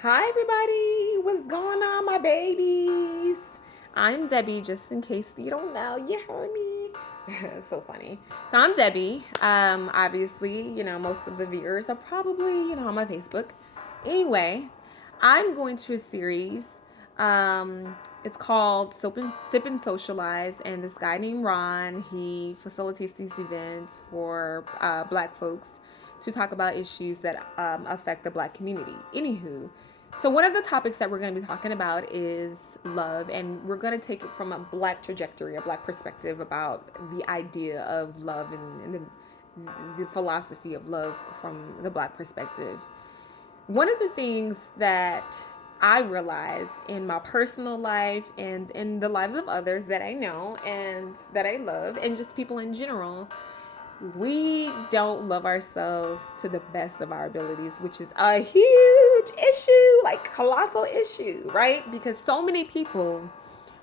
Hi, everybody. What's going on, my babies? I'm Debbie, just in case you don't know. You heard me. It's so funny. So, I'm Debbie. Obviously, most of the viewers are probably, on my Facebook. Anyway, I'm going to a series. It's called Sip and Socialize, and this guy named Ron, he facilitates these events for Black folks to talk about issues that affect the Black community. Anywho, so one of the topics that we're going to be talking about is love, and we're going to take it from a Black trajectory, a Black perspective about the idea of love and the philosophy of love from the Black perspective. One of the things that I realize in my personal life and in the lives of others that I know and that I love, and just people in general, we don't love ourselves to the best of our abilities, which is a huge issue, like colossal issue, right? Because so many people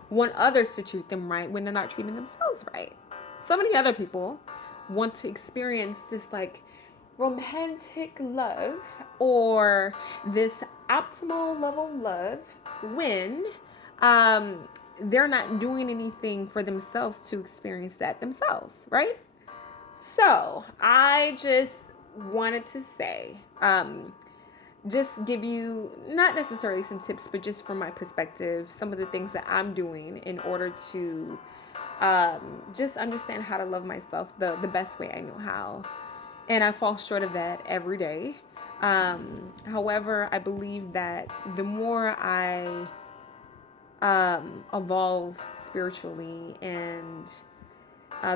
want others to treat them right when they're not treating themselves right. So many other people want to experience this like romantic love or this optimal level love when um, they're not doing anything for themselves to experience that themselves, right? So I just wanted to say, just give you not necessarily some tips, but just from my perspective, some of the things that I'm doing in order to just understand how to love myself the best way I know how. And I fall short of that every day. However, I believe that the more I evolve spiritually and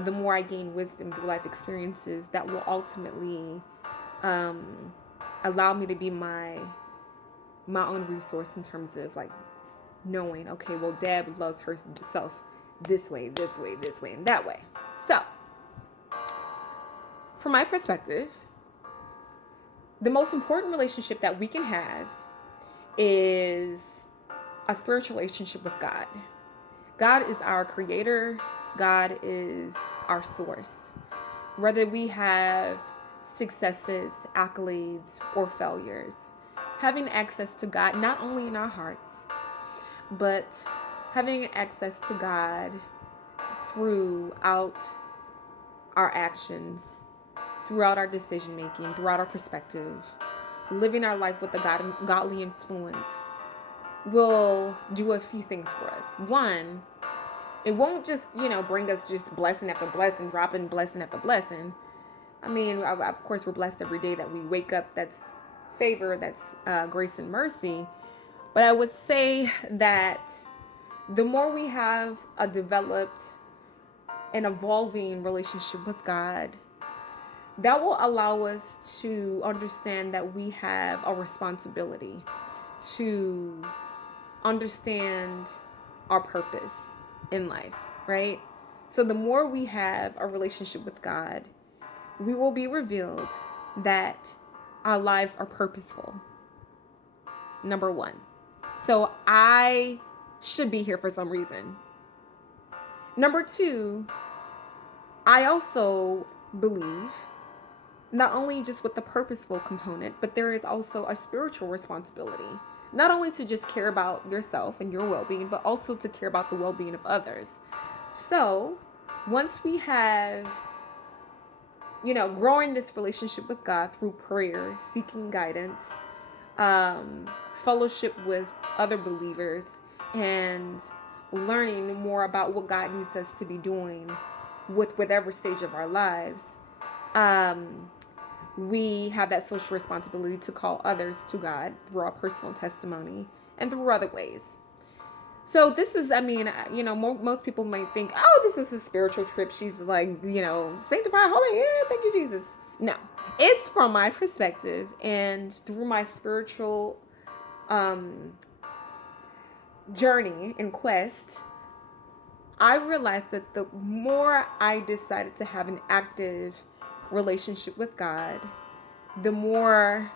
the more I gain wisdom through life experiences, that will ultimately um, allow me to be my own resource in terms of like knowing, okay, well, Deb loves herself this way, this way, this way, and that way. So, from my perspective, the most important relationship that we can have is a spiritual relationship with God. God is our creator. God is our source. Whether we have successes, accolades, or failures, having access to God, not only in our hearts, but having access to God throughout our actions, throughout our decision making, throughout our perspective, living our life with a godly influence will do a few things for us. One, it won't just, bring us just blessing after blessing, dropping blessing after blessing. I mean, of course, we're blessed every day that we wake up. That's favor, that's grace and mercy. But I would say that the more we have a developed and evolving relationship with God, that will allow us to understand that we have a responsibility to understand our purpose in life, right? So the more we have a relationship with God, we will be revealed that our lives are purposeful. Number one. So I should be here for some reason. Number two, I also believe not only just with the purposeful component, but there is also a spiritual responsibility. Not only to just care about yourself and your well being, but also to care about the well being of others. So, once we have, growing this relationship with God through prayer, seeking guidance, fellowship with other believers, and learning more about what God needs us to be doing with whatever stage of our lives, um, we have that social responsibility to call others to God through our personal testimony and through other ways. So this is, I mean, most people might think, oh, this is a spiritual trip. She's like, sanctified, holy, yeah, thank you, Jesus. No, it's from my perspective and through my spiritual um, journey and quest. I realized that the more I decided to have an active relationship with God, the more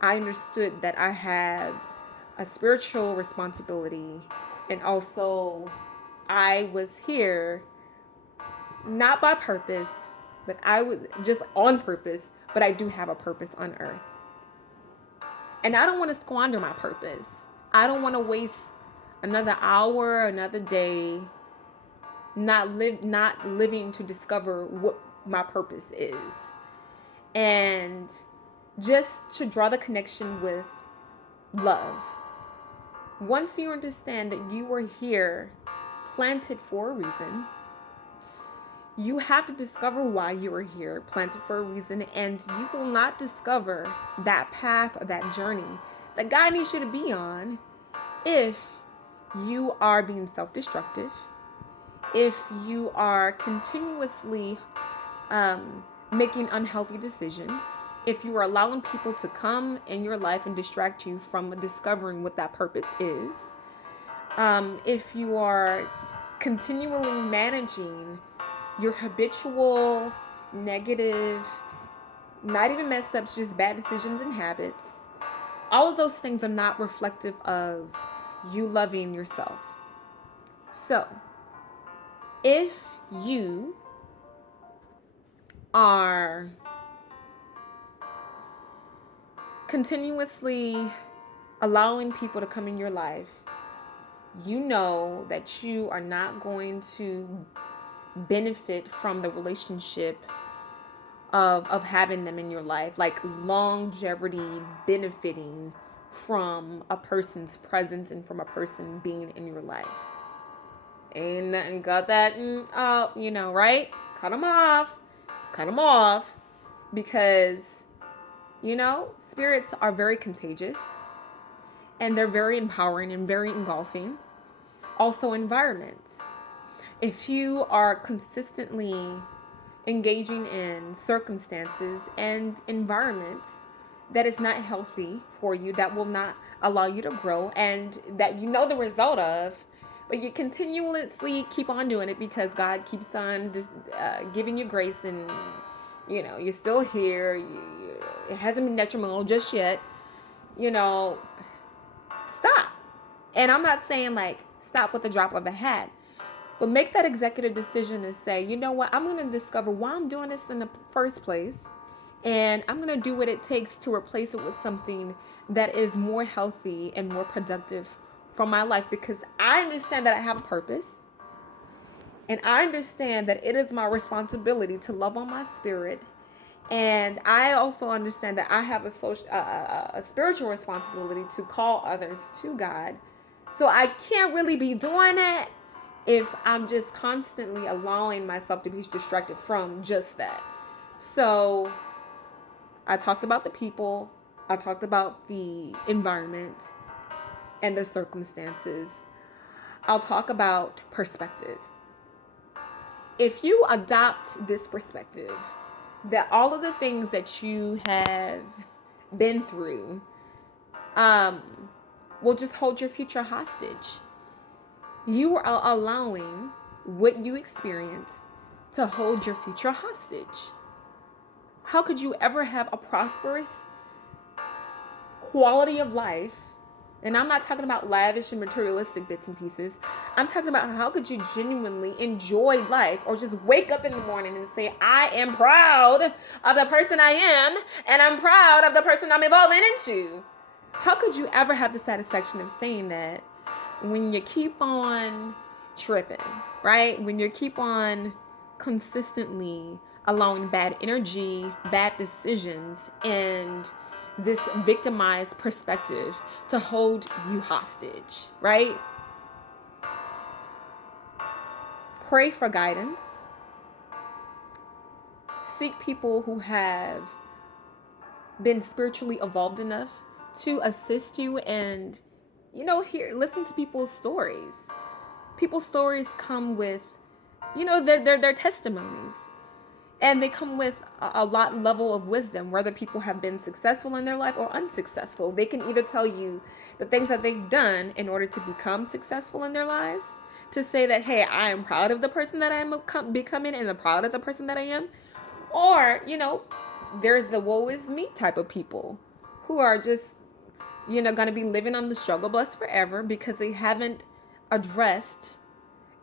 I understood that I had a spiritual responsibility, and also I was here not by purpose, but I was just on purpose, but I do have a purpose on earth. And I don't want to squander my purpose. I don't want to waste another hour, another day not living to discover what my purpose is. And just to draw the connection with love. Once you understand that you were here planted for a reason, you have to discover why you are here planted for a reason, and you will not discover that path or that journey that God needs you to be on if you are being self-destructive, if you are continuously making unhealthy decisions, if you are allowing people to come in your life and distract you from discovering what that purpose is, if you are continually managing your habitual, negative, not even mess ups, just bad decisions and habits, all of those things are not reflective of you loving yourself. So, if you are continuously allowing people to come in your life, you know that you are not going to benefit from the relationship of having them in your life, like longevity benefiting from a person's presence and from a person being in your life. Ain't nothing got that, right? Cut them off, because, spirits are very contagious and they're very empowering and very engulfing. Also, environments. If you are consistently engaging in circumstances and environments that is not healthy for you, that will not allow you to grow, and that you know the result of, but you continuously keep on doing it because God keeps on giving you grace, and you're still here. It hasn't been detrimental just yet. Stop. And I'm not saying like stop with the drop of a hat, but make that executive decision and say, you know what, I'm going to discover why I'm doing this in the first place. And I'm going to do what it takes to replace it with something that is more healthy and more productive for my life, because I understand that I have a purpose. And I understand that it is my responsibility to love on my spirit. And I also understand that I have a spiritual responsibility to call others to God. So I can't really be doing it if I'm just constantly allowing myself to be distracted from just that. So I talked about the people, I talked about the environment and the circumstances. I'll talk about perspective. If you adopt this perspective, that all of the things that you have been through will just hold your future hostage. You are allowing what you experience to hold your future hostage. How could you ever have a prosperous quality of life? And I'm not talking about lavish and materialistic bits and pieces. I'm talking about how could you genuinely enjoy life, or just wake up in the morning and say, I am proud of the person I am, and I'm proud of the person I'm evolving into. How could you ever have the satisfaction of saying that when you keep on tripping, right? When you keep on consistently allowing bad energy, bad decisions, and this victimized perspective to hold you hostage, right? Pray for guidance. Seek people who have been spiritually evolved enough to assist you, and listen to people's stories. People's stories come with their testimonies, and they come with a lot level of wisdom, whether people have been successful in their life or unsuccessful. They can either tell you the things that they've done in order to become successful in their lives, to say that, hey, I am proud of the person that I am becoming and I'm proud of the person that I am. Or, there's the woe is me type of people who are just, going to be living on the struggle bus forever because they haven't addressed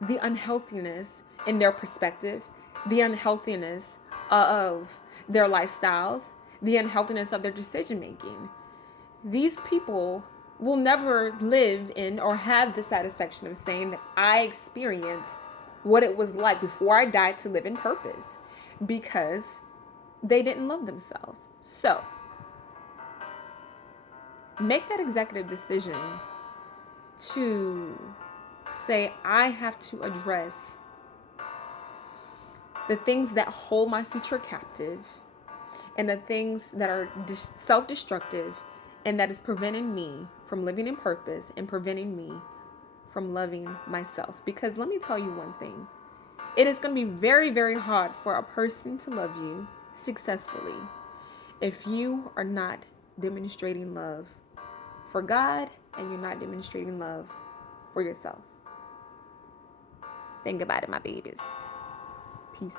the unhealthiness in their perspective, the unhealthiness of their lifestyles, the unhealthiness of their decision making. these people will never live in or have the satisfaction of saying that I experienced what it was like before I died to live in purpose, because they didn't love themselves. So make that executive decision to say, I have to address the things that hold my future captive and the things that are self-destructive and that is preventing me from living in purpose and preventing me from loving myself. Because let me tell you one thing, it is going to be very, very hard for a person to love you successfully if you are not demonstrating love for God and you're not demonstrating love for yourself. Think about it, my babies. Peace.